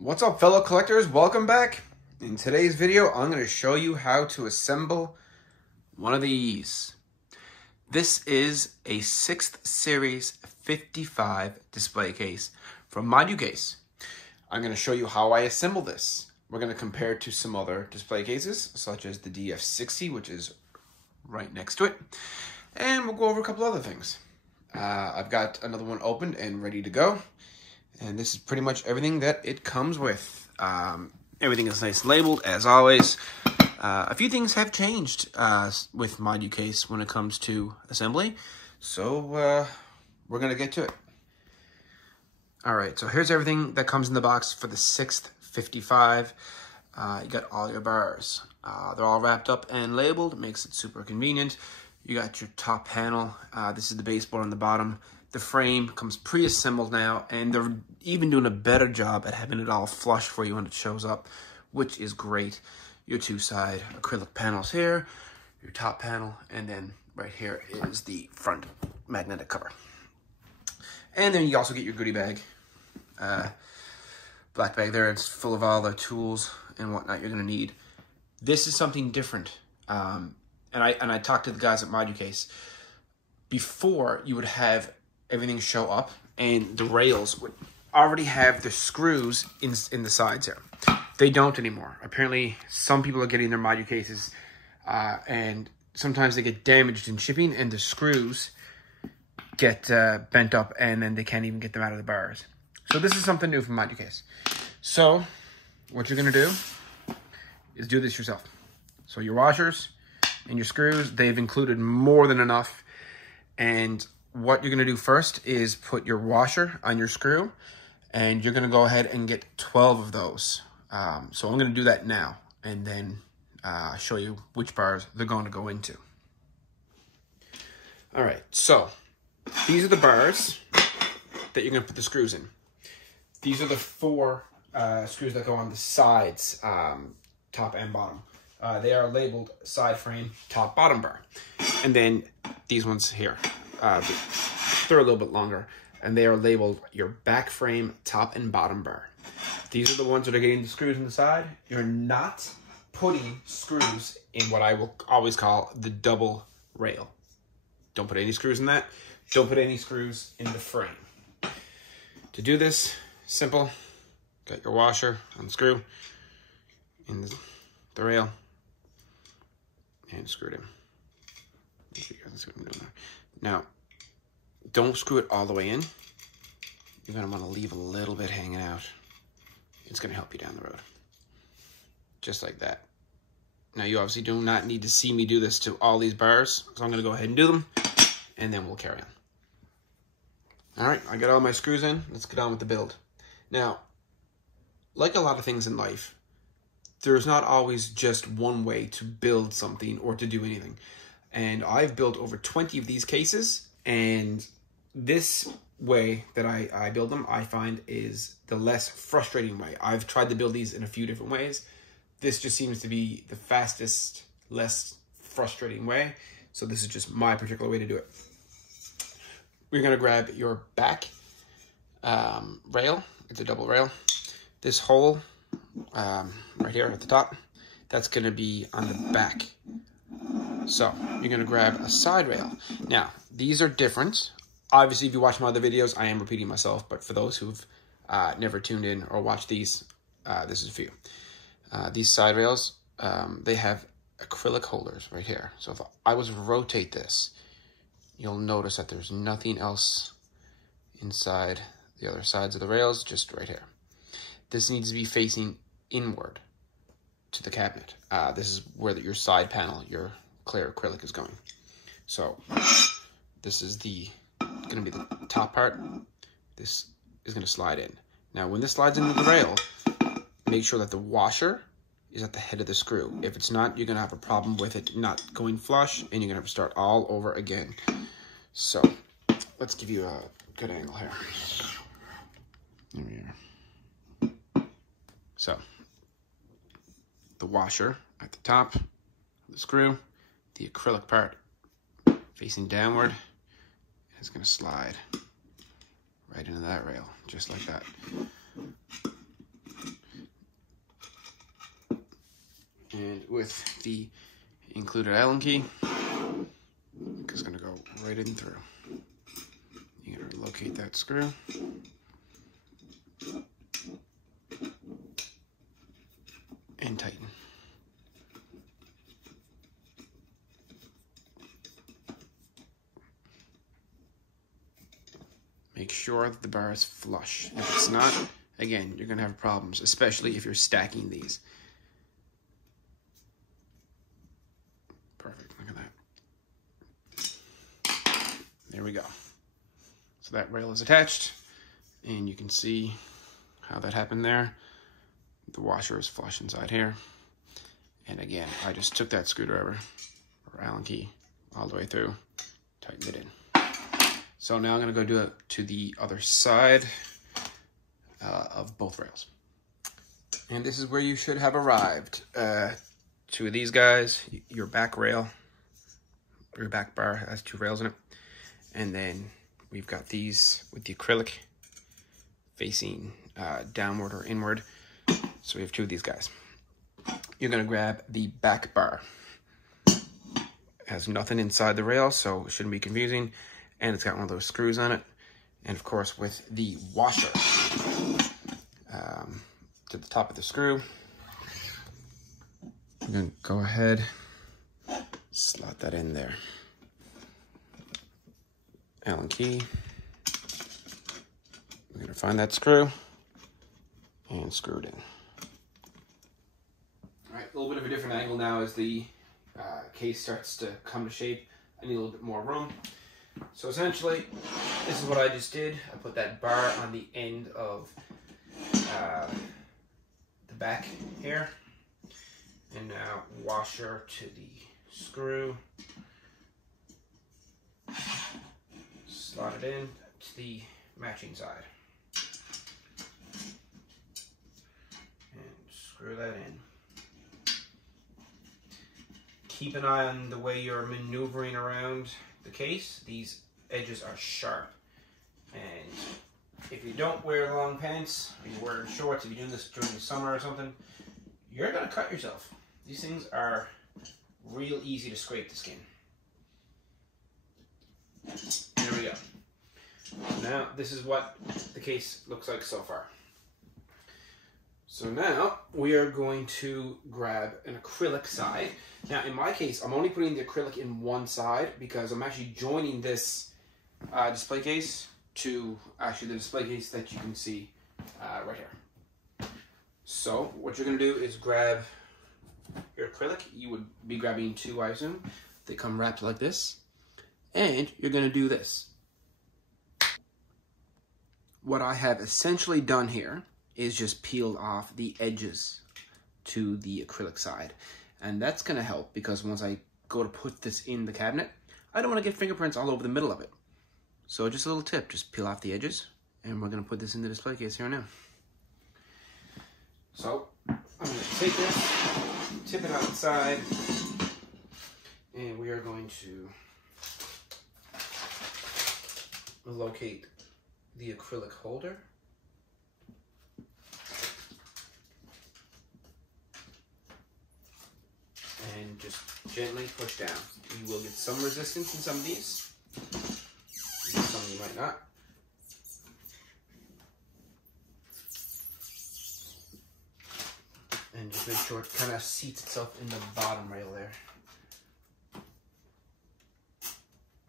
What's up, fellow collectors? Welcome back. In today's video, I'm going to show you how to assemble one of these. This is a 6th Series 55 display case from Moducase. I'm going to show you how I assemble this. We're going to compare it to some other display cases, such as the DF60, which is right next to it. And we'll go over a couple other things. I've got another one opened and ready to go. And this is pretty much everything that it comes with. Everything is nice labeled, as always. A few things have changed with Moducase when it comes to assembly. So we're going to get to it. Alright, so here's everything that comes in the box for the 6th 55. You got all your bars. They're all wrapped up and labeled. It makes it super convenient. You got your top panel. This is the baseboard on the bottom. The frame comes pre-assembled now, and they're even doing a better job at having it all flush for you when it shows up, which is great. Your two-side acrylic panels here, your top panel, and then right here is the front magnetic cover. And then you also get your goodie bag. Black bag there. It's full of all the tools and whatnot you're going to need. This is something different. And I talked to the guys at Moducase. Before, you would have everything show up, and the rails would already have the screws in the sides here. They don't anymore. Apparently, some people are getting their Moducases, and sometimes they get damaged in shipping, and the screws get bent up, and then they can't even get them out of the bars. So this is something new from Moducase. So what you're going to do is do this yourself. So your washers and your screws, they've included more than enough. And what you're going to do first is put your washer on your screw, and you're going to go ahead and get 12 of those. So I'm going to do that now, and then show you which bars they're going to go into. All right, so these are the bars that you're going to put the screws in. These are the 4 screws that go on the sides, top and bottom. They are labeled side frame, top, bottom bar. And then these ones here, they're a little bit longer, and they are labeled your back frame, top and bottom bar. These are the ones that are getting the screws in the side. You're not putting screws in what I will always call the double rail. Don't put any screws in that. Don't put any screws in the frame. To do this, simple. Got your washer on the screw in the rail, and screw it in. That's what I'm doing there. Now, don't screw it all the way in. You're going to want to leave a little bit hanging out. It's going to help you down the road. Just like that. Now, you obviously do not need to see me do this to all these bars, so I'm going to go ahead and do them, and then we'll carry on. All right, I got all my screws in. Let's get on with the build. Now, like a lot of things in life, there's not always just one way to build something or to do anything. And I've built over 20 of these cases, and this way that I build them, I find is the less frustrating way. I've tried to build these in a few different ways. This just seems to be the fastest, less frustrating way. So this is just my particular way to do it. We're going to grab your back rail. It's a double rail. This hole right here at the top, that's going to be on the back. So you're going to grab a side rail. Now, these are different. Obviously, if you watch my other videos, I am repeating myself, but for those who've never tuned in or watched these, this is for you. These side rails, they have acrylic holders right here. So if I was to rotate this, you'll notice that there's nothing else inside the other sides of the rails, just right here. This needs to be facing inward to the cabinet. This is where your side panel, your clear acrylic is going. So this is going to be the top part. This is going to slide in. Now, when this slides into the rail, make sure that the washer is at the head of the screw. If it's not, you're going to have a problem with it not going flush, and you're going to have to start all over again. So let's give you a good angle here. There we are. So the washer at the top of the screw, the acrylic part facing downward, is going to slide right into that rail, just like that. And with the included Allen key, it's going to go right in through. You're going to locate that screw. And tighten. Make sure that the bar is flush. If it's not, again, you're going to have problems, especially if you're stacking these. Perfect, look at that. There we go. So that rail is attached, and you can see how that happened there. The washer is flush inside here. And again, I just took that screwdriver, or Allen key, all the way through, tightened it in. So now I'm going to go do it to the other side of both rails. And this is where you should have arrived. Two of these guys, your back rail, your back bar has 2 rails in it. And then we've got these with the acrylic facing downward or inward. So we have 2 of these guys. You're going to grab the back bar. It has nothing inside the rail, so it shouldn't be confusing. And it's got one of those screws on it. And of course, with the washer to the top of the screw, I'm going to go ahead, slot that in there. Allen key. We're going to find that screw and screw it in. All right, a little bit of a different angle now as the case starts to come to shape. I need a little bit more room. So essentially, this is what I just did. I put that bar on the end of the back here. And now washer to the screw. Slot it in to the matching side. And screw that in. Keep an eye on the way you're maneuvering around the case. These edges are sharp, and if you don't wear long pants, or you're wearing shorts, if you're doing this during the summer or something, you're gonna cut yourself. These things are real easy to scrape the skin. There we go. Now this is what the case looks like so far. So now we are going to grab an acrylic side. Now in my case, I'm only putting the acrylic in one side because I'm actually joining this display case to actually the display case that you can see right here. So what you're going to do is grab your acrylic. You would be grabbing 2, I assume. They come wrapped like this. And you're going to do this. What I have essentially done here is just peeled off the edges to the acrylic side. And that's gonna help because once I go to put this in the cabinet, I don't wanna get fingerprints all over the middle of it. So just a little tip, just peel off the edges, and we're gonna put this in the display case here now. So, I'm gonna take this, tip it outside, and we are going to locate the acrylic holder. And just gently push down. You will get some resistance in some of these. Some you might not. And just make sure it kind of seats itself in the bottom rail there.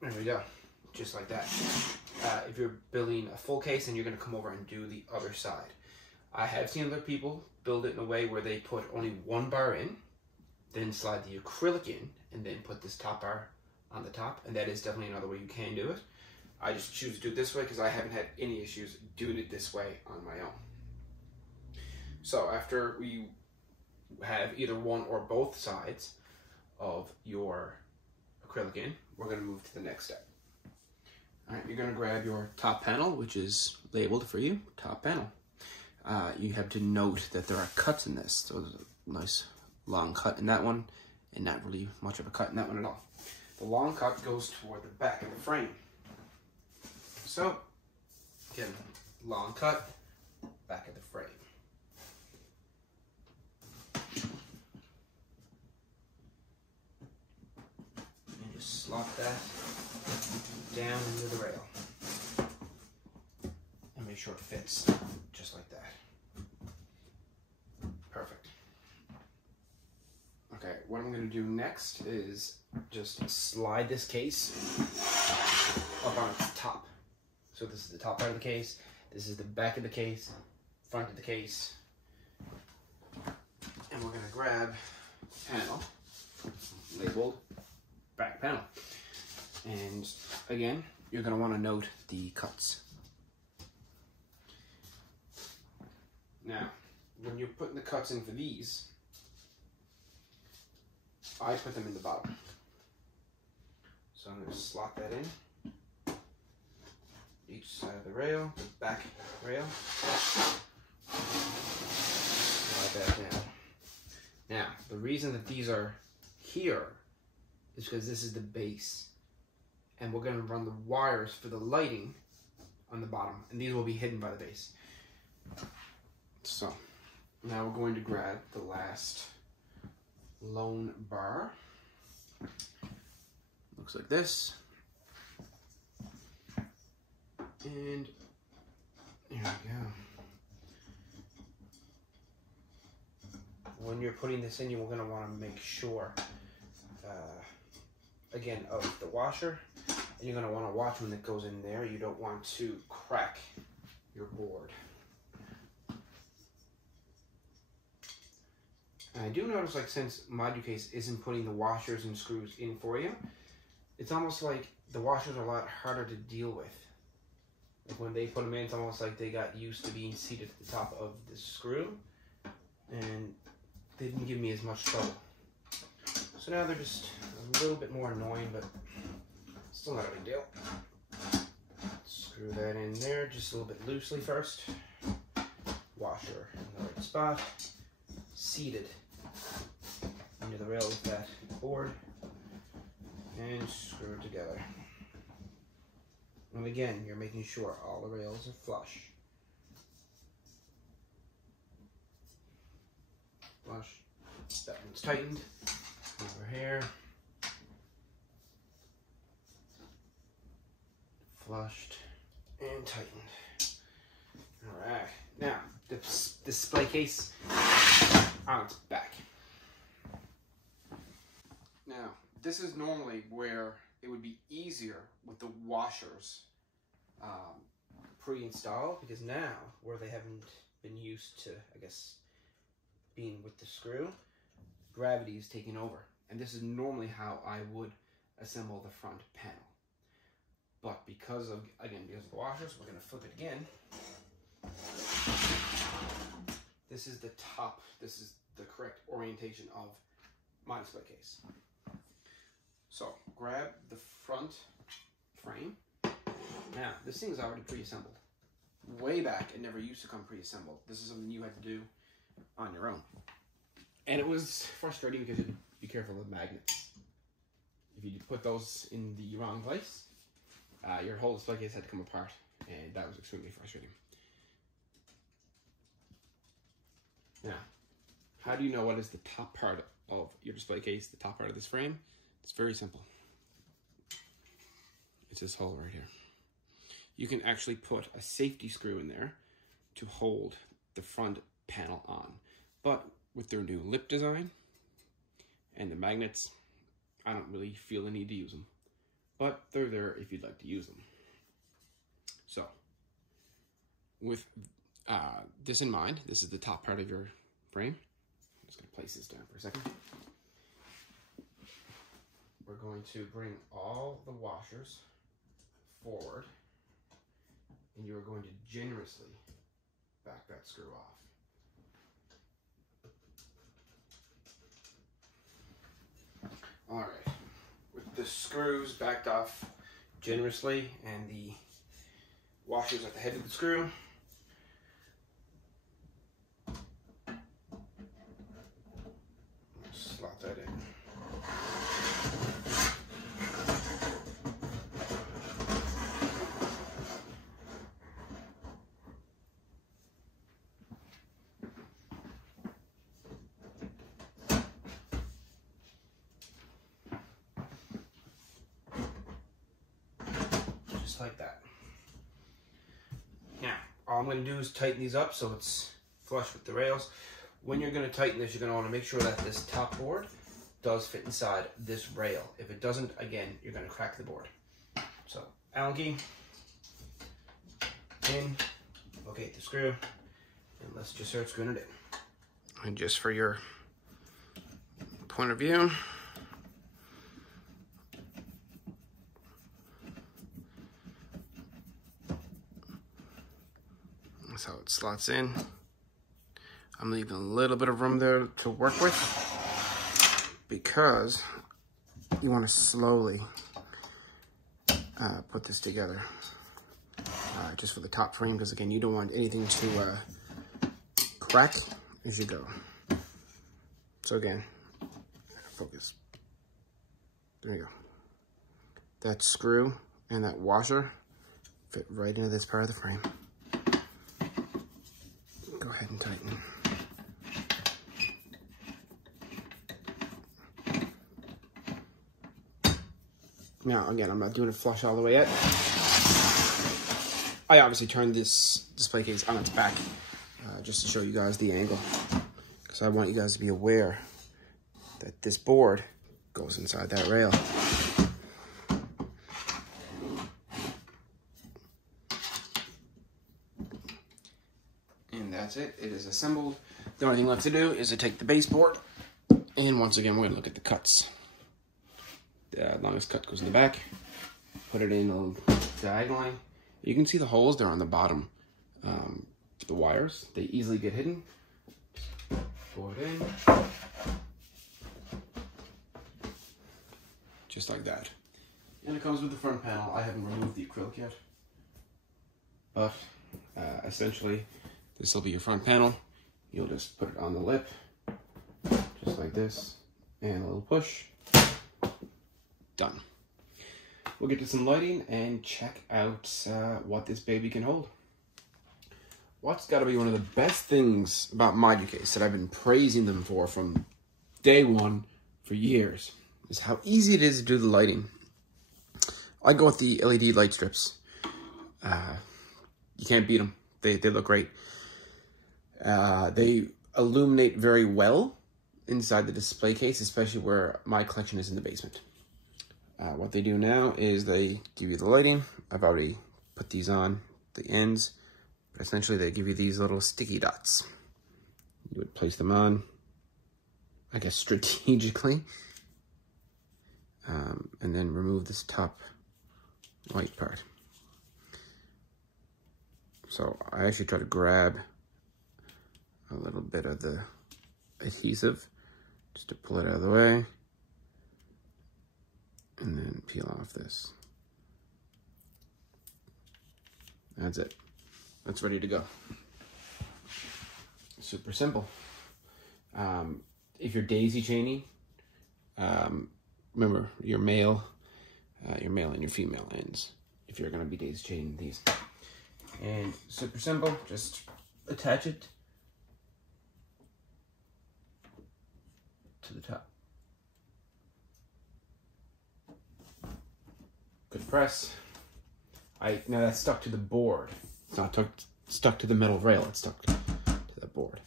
There we go. Just like that. If you're building a full case, then you're going to come over and do the other side. I have seen other people build it in a way where they put only 1 bar in, then slide the acrylic in, and then put this top bar on the top, and that is definitely another way you can do it. I just choose to do it this way because I haven't had any issues doing it this way on my own. So after we have either one or both sides of your acrylic in, we're going to move to the next step. All right, you're going to grab your top panel, which is labeled for you, top panel. You have to note that there are cuts in this. So there's a nice long cut in that one, and not really much of a cut in that one at all. The long cut goes toward the back of the frame. So, again, long cut, back of the frame. slot that down into the rail. And make sure it fits just like that. Perfect. Okay, what I'm going to do next is just slide this case up on its top. So this is the top part of the case, this is the back of the case, front of the case, and we're going to grab a panel labeled back panel. And again, you're going to want to note the cuts. Now, when you're putting the cuts in for these, I put them in the bottom. So I'm going to slot that in. Each side of the rail, the back rail. Slide that down. Now, the reason that these are here is because this is the base. And we're going to run the wires for the lighting on the bottom. And these will be hidden by the base. So, now we're going to grab the last lone bar. Looks like this. And there we go. When you're putting this in, you're going to want to make sure, again, of the washer. And you're going to want to watch when it goes in there. You don't want to crack your board. And I do notice, like, since Moducase isn't putting the washers and screws in for you, it's almost like the washers are a lot harder to deal with. Like when they put them in, it's almost like they got used to being seated at the top of the screw, and they didn't give me as much trouble. So now they're just a little bit more annoying, but still not a big deal. Screw that in there just a little bit loosely first. Washer in the right spot. Seated into the rail with that board. And screw it together. And again, you're making sure all the rails are flush. Flush. That one's tightened. Over here. Flushed and tightened. Alright. Now, the display case on its back. Now, this is normally where it would be easier with the washers pre-installed, because now, where they haven't been used to, I guess, being with the screw, gravity is taking over. And this is normally how I would assemble the front panel. But because of, again, because of the washers, we're going to flip it again. This is the top, this is the correct orientation of my display case. So, grab the front frame. Now, this thing's already pre-assembled. Way back, it never used to come pre-assembled. This is something you had to do on your own. And it was frustrating because you had to be careful with magnets. If you put those in the wrong place, your whole display case had to come apart, and that was extremely frustrating. Now, how do you know what is the top part of your display case, the top part of this frame? It's very simple. It's this hole right here. You can actually put a safety screw in there to hold the front panel on. But with their new lip design and the magnets, I don't really feel the need to use them. But they're there if you'd like to use them. So, with this in mind, this is the top part of your frame. I'm just going to place this down for a second. We're going to bring all the washers forward, and you are going to generously back that screw off. All right, with the screws backed off generously and the washers at the head of the screw, slot that in. just like that. Now, all I'm going to do is tighten these up so it's flush with the rails. When you're going to tighten this, you're going to want to make sure that this top board does fit inside this rail. If it doesn't, again, you're going to crack the board. So, Allen key, in, locate the screw, and let's just start screwing it in. And just for your point of view, that's how it slots in. I'm leaving a little bit of room there to work with because you want to slowly put this together. Just for the top frame, because again, you don't want anything to crack as you go. So again, focus. There you go. That screw and that washer fit right into this part of the frame. Go ahead and tighten. Now, again, I'm not doing it flush all the way yet. I obviously turned this display case on its back just to show you guys the angle, because I want you guys to be aware that this board goes inside that rail. And that's it. It is assembled. The only thing left to do is to take the baseboard, and once again, we're going to look at the cuts. The longest cut goes in the back. Put it in diagonally. You can see the holes there on the bottom. The wires, they easily get hidden. Pour it in. Just like that. And it comes with the front panel. I haven't removed the acrylic yet. But essentially, this will be your front panel. You'll just put it on the lip, just like this, and a little push. Done. We'll get to some lighting and check out what this baby can hold. What's got to be one of the best things about Moducase that I've been praising them for from day one for years is how easy it is to do the lighting. I go with the LED light strips. You can't beat them. They look great. They illuminate very well inside the display case, especially where my collection is in the basement. What they do now is they give you the lighting. I've already put these on the ends, but essentially they give you these little sticky dots. You would place them on, I guess, strategically, and then remove this top white part. So I actually try to grab a little bit of the adhesive just to pull it out of the way. And then peel off this. That's it. That's ready to go. Super simple. If you're daisy chaining, remember your male and your female ends. If you're gonna be daisy chaining these, and super simple. Just attach it to the top. Good press. Now that's stuck to the board. It's not stuck to the metal rail. It's stuck to the board.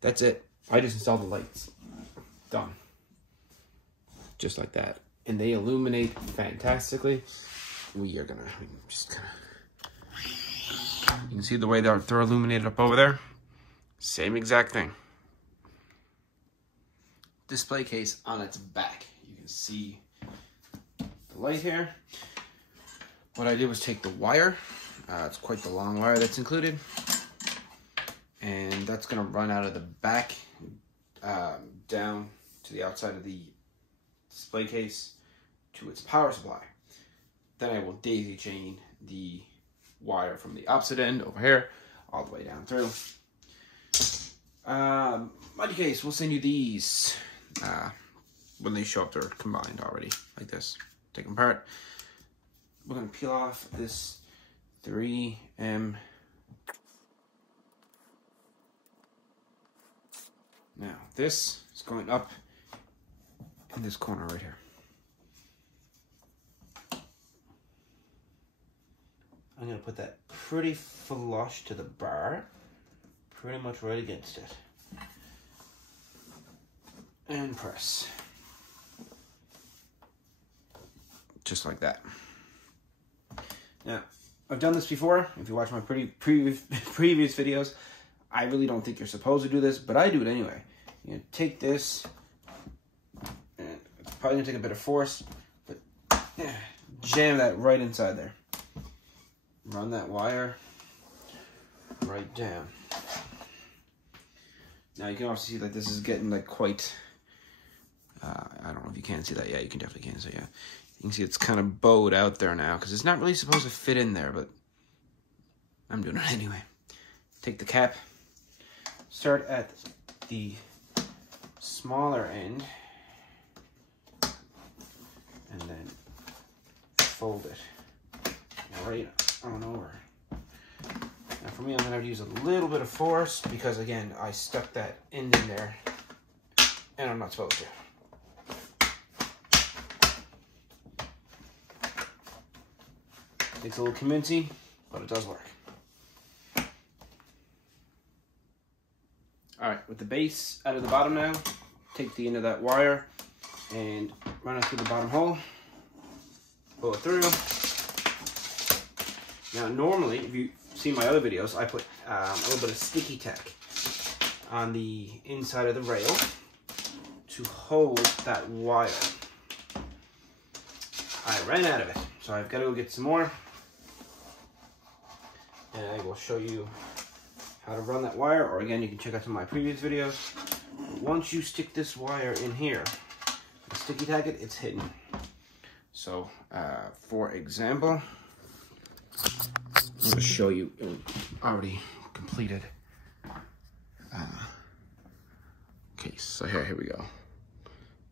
That's it. I just installed the lights. Done. Just like that. And they illuminate fantastically. You can see the way they're illuminated up over there. Same exact thing. Display case on its back. You can see the light here. What I did was take the wire. It's quite the long wire that's included, and that's going to run out of the back down to the outside of the display case to its power supply. Then I will daisy chain the wire from the opposite end over here all the way down through. Moducase will send you these when they show up. They're combined already like this. Take them apart. We're going to peel off this 3M. Now, this is going up in this corner right here. I'm going to put that pretty flush to the bar, pretty much right against it. And press. Just like that. Now, I've done this before. If you watch my previous videos, I really don't think you're supposed to do this, but I do it anyway. You take this, and it's probably going to take a bit of force, but jam that right inside there. Run that wire right down. Now you can also see like this is getting like quite, I don't know if you can see that. Yeah, you can definitely can. So yeah, you can see it's kind of bowed out there now because it's not really supposed to fit in there, but I'm doing it anyway. Take the cap, start at the smaller end, and then fold it right on over. Now for me, I'm gonna have to use a little bit of force because again, I stuck that end in there and I'm not supposed to. Takes a little convincing, but it does work. All right, with the base out of the bottom now, take the end of that wire and run it through the bottom hole, pull it through. Now normally, if you see my other videos, I put a little bit of sticky tack on the inside of the rail to hold that wire. I ran out of it, so I've got to go get some more. And I will show you how to run that wire, or again, you can check out some of my previous videos. Once you stick this wire in here, and sticky tack it, it's hidden. So, for example, I'm going to show you already completed case. So here we go.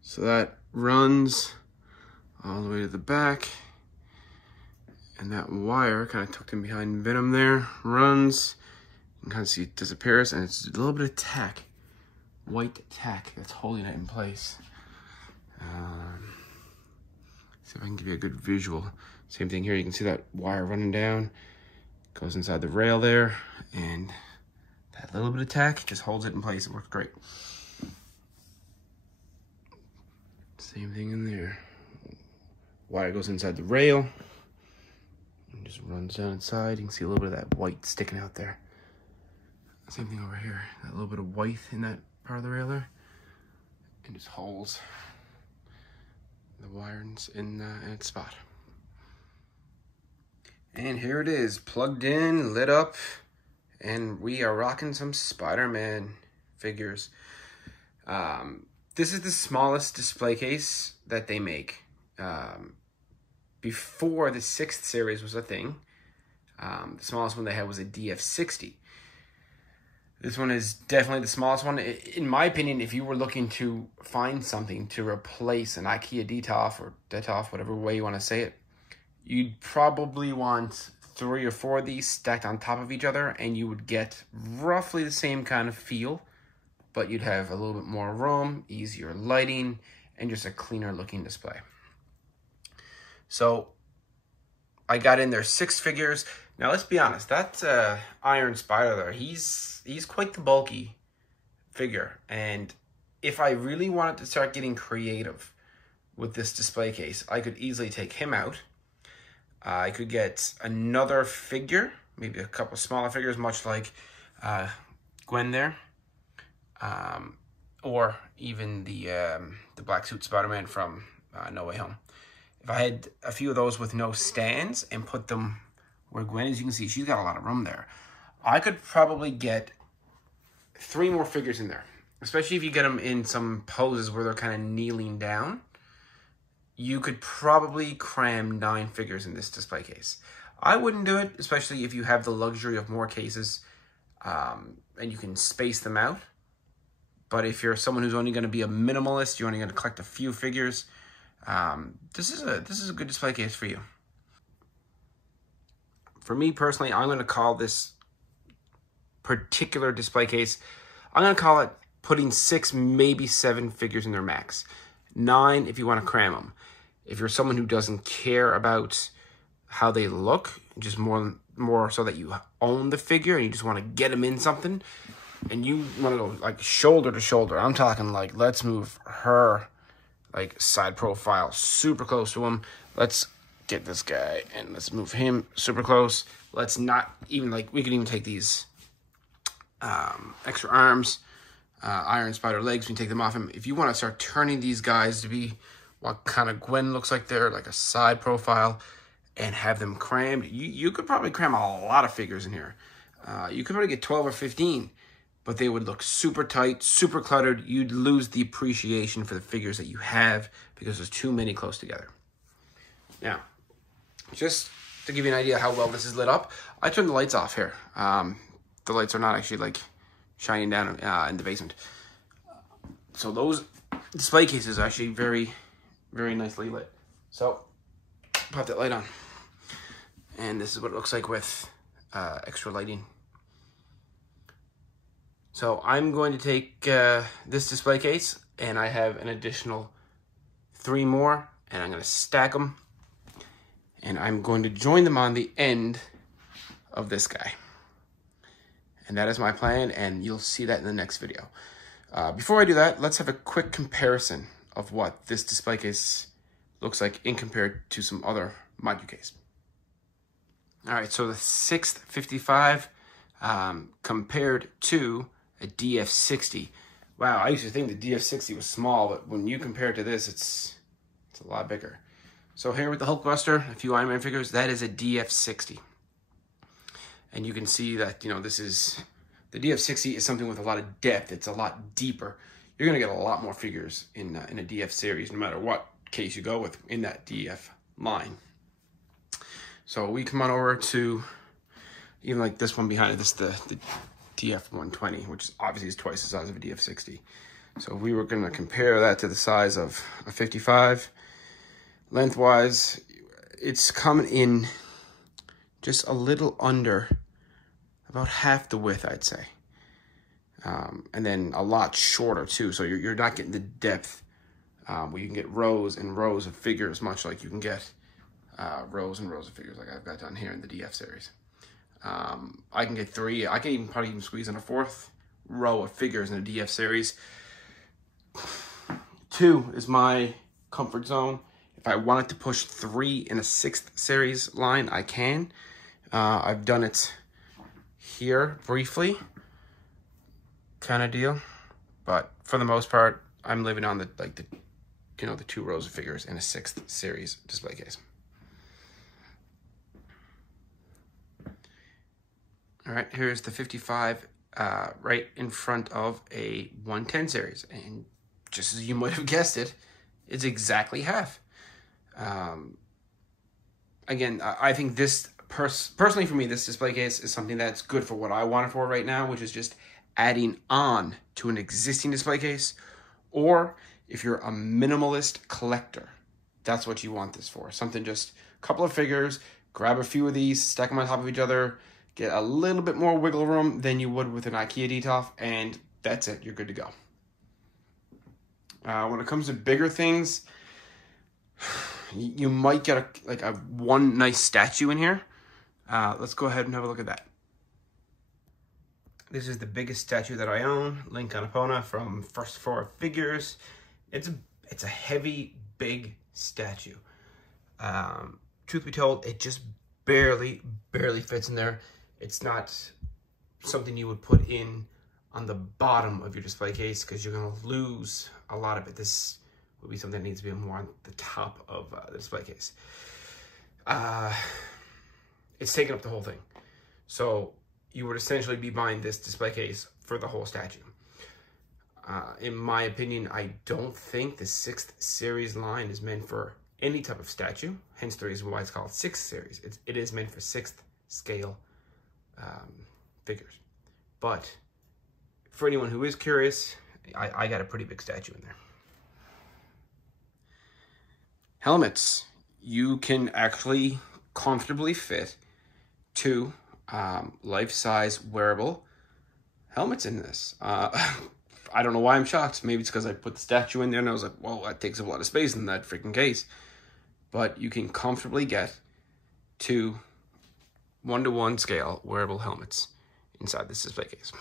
So that runs all the way to the back. And that wire kind of tucked in behind Venom there runs. You can kind of see it disappears, and it's a little bit of tack, white tack that's holding it in place. See if I can give you a good visual. Same thing here, you can see that wire running down, goes inside the rail there, and that little bit of tack just holds it in place. It works great. Same thing in there. Wire goes inside the rail. And just runs down inside. You can see a little bit of that white sticking out there. Same thing over here. That little bit of white in that part of the rail there. And just holds the wires in its spot. And here it is, plugged in, lit up, and we are rocking some Spider-Man figures. This is the smallest display case that they make. Before the 6th series was a thing, the smallest one they had was a DF60. This one is definitely the smallest one. In my opinion, if you were looking to find something to replace an IKEA Detolf or Detolf, whatever way you want to say it, you'd probably want 3 or 4 of these stacked on top of each other, and you would get roughly the same kind of feel, but you'd have a little bit more room, easier lighting, and just a cleaner looking display. So I got in there 6 figures. Now let's be honest, that Iron Spider there, he's quite the bulky figure. And if I really wanted to start getting creative with this display case, I could easily take him out. I could get another figure, maybe a couple smaller figures, much like Gwen there, or even the black suit Spider-Man from No Way Home. If I had a few of those with no stands and put them where Gwen is, you can see she's got a lot of room there. I could probably get 3 more figures in there, especially if you get them in some poses where they're kind of kneeling down. You could probably cram 9 figures in this display case. I wouldn't do it, especially if you have the luxury of more cases and you can space them out. But if you're someone who's only going to be a minimalist, you're only going to collect a few figures, this is a good display case for you. For me personally, I'm going to call this particular display case, I'm going to call it putting 6, maybe 7 figures in their max. 9 if you want to cram them. If you're someone who doesn't care about how they look, just more so that you own the figure and you just want to get them in something, and you want to go like shoulder to shoulder. I'm talking like, let's move her like side profile super close to him. Let's get this guy and let's move him super close. Let's not even like, we can even take these extra arms, Iron Spider legs, we can take them off him. If you want to start turning these guys to be what kind of Gwen looks like there, like a side profile, and have them crammed, you could probably cram a lot of figures in here. You could probably get 12 or 15, but they would look super tight, super cluttered. You'd lose the appreciation for the figures that you have because there's too many close together. Now, just to give you an idea how well this is lit up, I turned the lights off here. The lights are not actually like shining down in the basement. So those display cases are actually very, very nicely lit. So pop that light on. And this is what it looks like with extra lighting. So I'm going to take this display case, and I have an additional 3 more, and I'm going to stack them, and I'm going to join them on the end of this guy. And that is my plan, and you'll see that in the next video. Before I do that, let's have a quick comparison of what this display case looks like in compared to some other Moducase. All right, so the 6th 55 compared to a DF60. Wow, I used to think the DF60 was small, but when you compare it to this, it's a lot bigger. So here with the Hulkbuster, a few Iron Man figures, that is a DF60. And you can see that, you know, this is, the DF60 is something with a lot of depth. It's a lot deeper. You're gonna get a lot more figures in a DF series, no matter what case you go with in that DF line. So we come on over to even like this one behind it, this the DF120, which obviously is twice the size of a DF60. So if we were going to compare that to the size of a 55, lengthwise, it's coming in just a little under, about half the width, I'd say. And then a lot shorter too, so you're not getting the depth where you can get rows and rows of figures, much like you can get rows and rows of figures like I've got done here in the DF series. I can get 3, I can probably even squeeze in a 4th row of figures in a DF series. 2 is my comfort zone. If I wanted to push 3 in a 6th series line, I can. I've done it here briefly, kind of deal. But for the most part, I'm living on the 2 rows of figures in a 6th series display case. All right, here's the 55 right in front of a 110 series. And just as you might have guessed it, it's exactly half. Again, I think this, personally for me, this display case is something that's good for what I want it for right now, which is just adding on to an existing display case. Or if you're a minimalist collector, that's what you want this for. Something just a couple of figures, grab a few of these, stack them on top of each other, get a little bit more wiggle room than you would with an IKEA Detolf, and that's it. You're good to go. When it comes to bigger things, you might get a one nice statue in here. Let's go ahead and have a look at that. This is the biggest statue that I own, Link on Epona from First 4 Figures. It's a heavy, big statue. Truth be told, it just barely fits in there. It's not something you would put in on the bottom of your display case because you're going to lose a lot of it. This would be something that needs to be more on the top of the display case. It's taking up the whole thing. So you would essentially be buying this display case for the whole statue. In my opinion, I don't think the 6th series line is meant for any type of statue. Hence the reason why it's called 6th series. It is meant for 6th scale figures. But for anyone who is curious, I got a pretty big statue in there. Helmets. You can actually comfortably fit 2 life-size wearable helmets in this. I don't know why I'm shocked. Maybe it's because I put the statue in there and I was like, well, that takes up a lot of space in that freaking case. But you can comfortably get 2 1-to-1 scale wearable helmets inside this display case.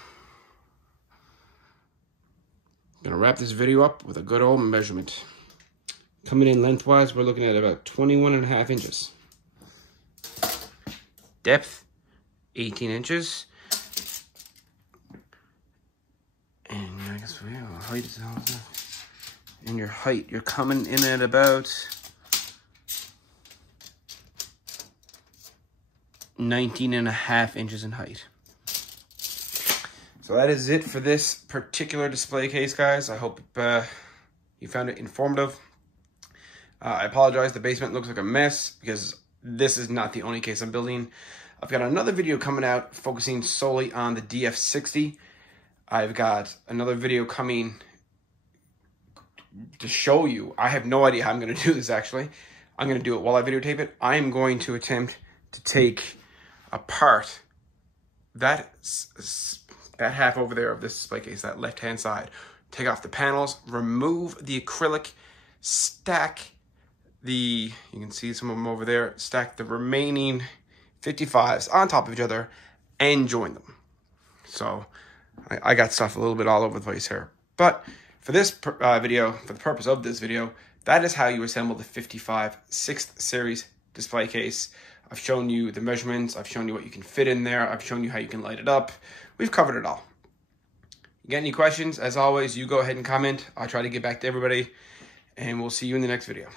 I'm gonna wrap this video up with a good old measurement. Coming in lengthwise, we're looking at about 21.5 inches. Depth, 18 inches. And I guess height is and your height, you're coming in at about 19.5 inches in height. So that is it for this particular display case, guys. I hope you found it informative. I apologize, the basement looks like a mess because this is not the only case I'm building. I've got another video coming out focusing solely on the DF60. I've got another video coming to show you. I have no idea how I'm going to do this, actually. I'm going to do it while I videotape it. I'm going to attempt to take apart that half over there of this display case, that left-hand side. Take off the panels, remove the acrylic, stack you can see some of them over there, stack the remaining 55s on top of each other and join them. So I got stuff a little bit all over the place here. But for this video, for the purpose of this video, that is how you assemble the 55 6th series display case. I've shown you the measurements. I've shown you what you can fit in there. I've shown you how you can light it up. We've covered it all. You got any questions? As always, you go ahead and comment. I'll try to get back to everybody. And we'll see you in the next video.